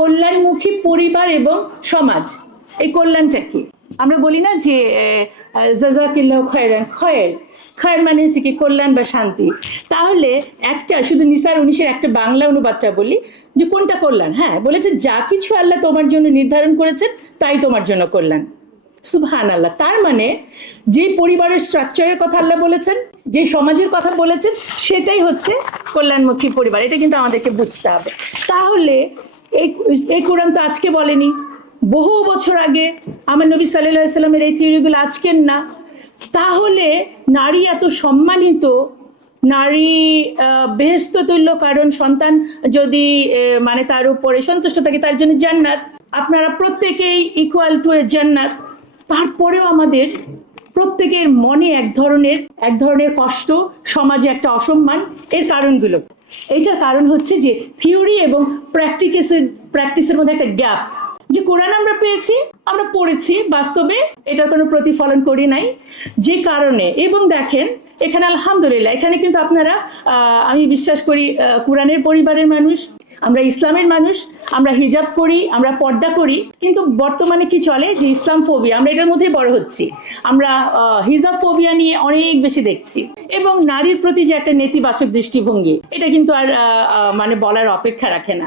কল্যাণমুখী পরিবার এবং সমাজ, এই কল্যাণটা কি? আমরা বলি না যে জাযাকিল্লাহু খায়রান, খয়ের খয়ের মানে হচ্ছে কি কল্যাণ বা শান্তি। তাহলে একটা শুধু নিসার 19-এর একটা বাংলা অনুবাদটা বলি যে কোনটা কল্যাণ। হ্যাঁ, বলেছে যা কিছু আল্লাহ তোমার জন্য নির্ধারণ করেছেন তাই তোমার জন্য কল্যাণ। সুবহানাল্লাহ। তার মানে যে পরিবারের স্ট্রাকচারের কথা আল্লাহ বলেছেন, যে সমাজের কথা বলেছেন, সেটাই হচ্ছে কল্যাণমুখী পরিবার। এটা কিন্তু আমাদেরকে বুঝতে হবে। তাহলে এই এই কোরআন তো আজকে বলেনি, বহু বছর আগে। আমার নবী সাল্লাল্লাহু আলাইহি সাল্লামের এই থিওরিগুলো আজকের না। তাহলে নারী এত সম্মানিত, নারী বেহেশত তুল্য, কারণ সন্তান যদি মানে তার উপরে সন্তুষ্ট থাকে তার জন্য জান্নাত, আপনারা প্রত্যেকেই ইকুয়াল টু এ জান্নাত। তারপরেও আমাদের প্রত্যেকের মনে এক ধরনের কষ্ট, সমাজে একটা অসম্মান। এর কারণগুলো, এইটার কারণ হচ্ছে যে থিওরি এবং প্র্যাকটিসের মধ্যে একটা গ্যাপ। যে কোরআন আমরা পেয়েছি, আমরা পড়েছি, বাস্তবে এটার কোনো প্রতিফলন করি নাই, যে কারণে। এবং দেখেন এখানে আলহামদুলিল্লাহ, এখানে কিন্তু আপনারা আমি বিশ্বাস করি কোরআনের পরিবারের মানুষ, আমরা ইসলামের মানুষ, আমরা হিজাব করি, আমরা পর্দা করি। কিন্তু বর্তমানে কি চলে যে ইসলাম ফোবিয়া, আমরা এটার মধ্যেই বড় হচ্ছি। আমরা হিজাব ফোবিয়া নিয়ে অনেক বেশি দেখছি, এবং নারীর প্রতি যে একটা নেতিবাচক দৃষ্টিভঙ্গি, এটা কিন্তু আর মানে বলার অপেক্ষা রাখে না।